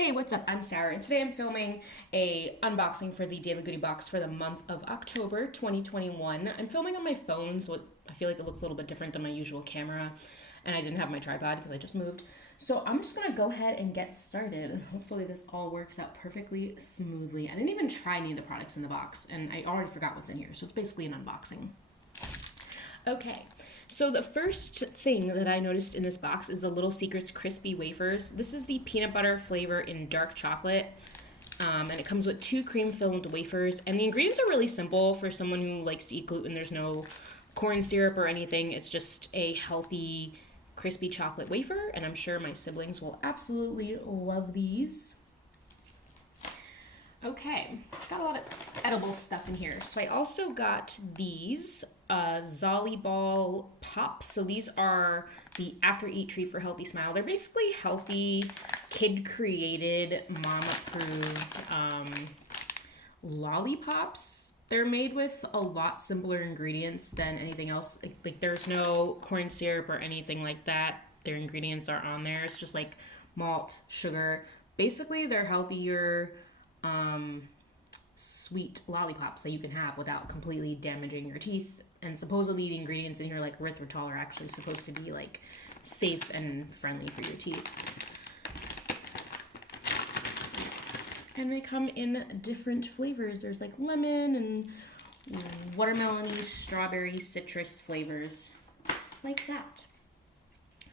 Hey, what's up? I'm Sarah, and today I'm filming a unboxing for the Daily Goodie box for the month of October 2021. I'm filming on my phone, so I feel like it looks a little bit different than my usual camera, and I didn't have my tripod because I just moved. So I'm just gonna go ahead and get started. Hopefully this all works out perfectly smoothly. I didn't even try any of the products in the box, and I already forgot what's in here, so it's basically an unboxing. Okay, so the first thing that I noticed in this box is the Little Secrets Crispy Wafers. This is the peanut butter flavor in dark chocolate, and it comes with 2 cream-filled wafers. And the ingredients are really simple for someone who likes to eat gluten. There's no corn syrup or anything. It's just a healthy, crispy chocolate wafer, and I'm sure my siblings will absolutely love these. Okay, got a lot of edible stuff in here. So I also got these Zolli ball Popz. So these are the after eat treat for healthy smile. They're basically healthy, kid created, mom approved lollipops. They're made with a lot simpler ingredients than anything else. Like there's no corn syrup or anything like that. Their ingredients are on there. It's just like malt, sugar. Basically, they're healthier, sweet lollipops that you can have without completely damaging your teeth. And supposedly the ingredients in here, like erythritol, are actually supposed to be like safe and friendly for your teeth. And they come in different flavors. There's like lemon and watermelon-y, strawberry, citrus flavors, like that.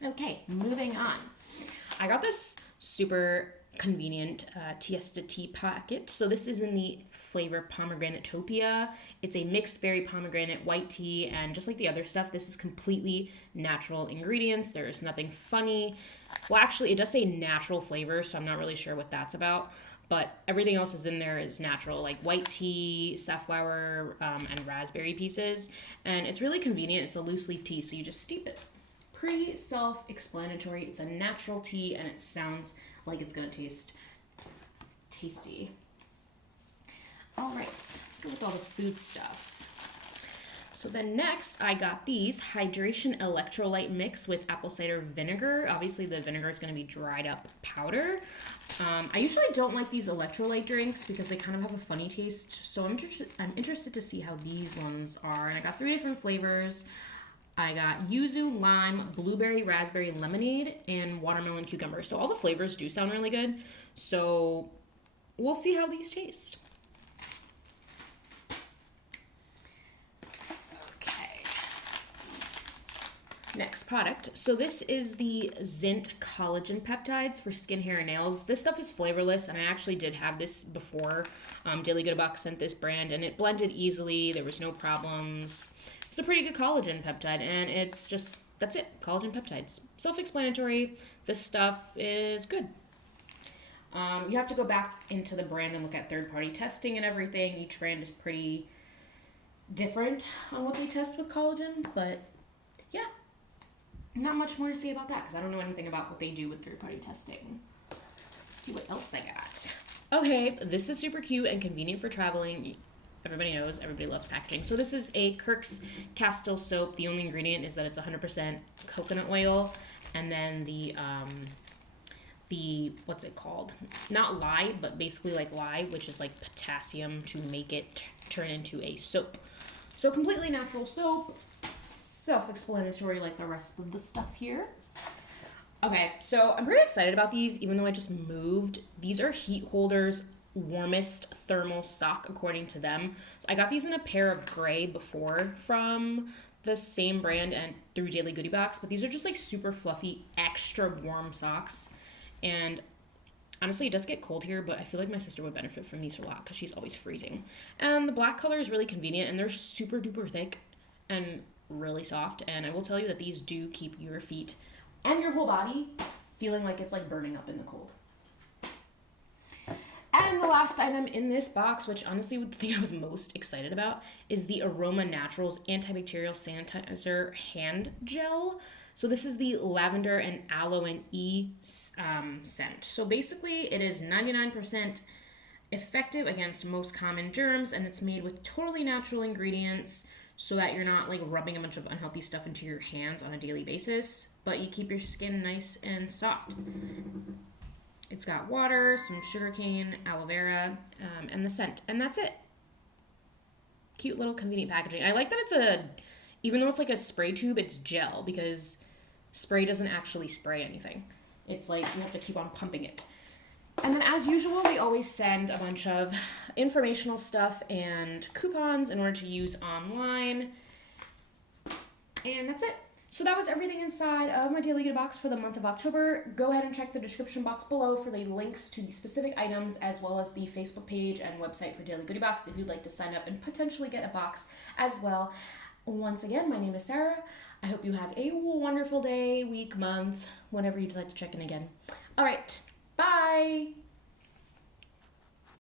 Okay, moving on. I got this super convenient Tiesta Tea packet. So this is in the flavor Pomegranatopia. It's a mixed berry pomegranate white tea, and just like the other stuff, this is completely natural ingredients. There's nothing funny. Well, actually, it does say natural flavor, so I'm not really sure what that's about. But everything else is in there is natural, like white tea, safflower, and raspberry pieces. And it's really convenient. It's a loose leaf tea, so you just steep it. Pretty self-explanatory. It's a natural tea, and it sounds like it's gonna taste tasty. All right, go with all the food stuff. So then next, I got these hydration electrolyte mix with apple cider vinegar. Obviously, the vinegar is going to be dried up powder. I usually don't like these electrolyte drinks because they kind of have a funny taste. So I'm interested to see how these ones are. And I got 3 different flavors. I got yuzu, lime, blueberry, raspberry, lemonade, and watermelon cucumber. So all the flavors do sound really good. So we'll see how these taste. Next product. So this is the Zint Collagen Peptides for skin, hair, and nails. This stuff is flavorless, and I actually did have this before. Daily Good Box sent this brand, and it blended easily. There was no problems. It's a pretty good collagen peptide, and it's just, that's it, collagen peptides. Self-explanatory. This stuff is good. You have to go back into the brand and look at third-party testing and everything. Each brand is pretty different on what they test with collagen, but yeah. Not much more to say about that because I don't know anything about what they do with third-party testing. Let's see what else I got. Okay, this is super cute and convenient for traveling. Everybody knows, everybody loves packaging. So this is a Kirks Castile soap. The only ingredient is that it's 100% coconut oil, and then the what's it called? Not lye, but basically like lye, which is like potassium to make it turn into a soap. So completely natural soap. Self-explanatory like the rest of the stuff here. Okay, so I'm pretty excited about these, even though I just moved. These are Heat Holders warmest thermal sock, according to them. I got these in a pair of gray before from the same brand and through Daily Goodie Box, but these are just like super fluffy, extra warm socks. And honestly, it does get cold here, but I feel like my sister would benefit from these a lot because she's always freezing. And the black color is really convenient, and they're super duper thick and really soft, and I will tell you that these do keep your feet and your whole body feeling like it's like burning up in the cold. And the last item in this box, which honestly the thing I was most excited about, is the Aroma Naturals antibacterial sanitizer hand gel. So this is the lavender and aloe and scent. So basically it is 99% effective against most common germs, and it's made with totally natural ingredients, so that you're not like rubbing a bunch of unhealthy stuff into your hands on a daily basis, but you keep your skin nice and soft. It's got water, some sugarcane, aloe vera, and the scent. And that's it. Cute little convenient packaging. I like that it's even though it's like a spray tube, it's gel because spray doesn't actually spray anything. It's like you have to keep on pumping it. And then as usual, we always send a bunch of informational stuff and coupons in order to use online. And that's it. So that was everything inside of my Daily Goodie box for the month of October. Go ahead and check the description box below for the links to the specific items as well as the Facebook page and website for Daily Goodie Box if you'd like to sign up and potentially get a box as well. Once again, my name is Sarah. I hope you have a wonderful day, week, month, whenever you'd like to check in again. All right, bye.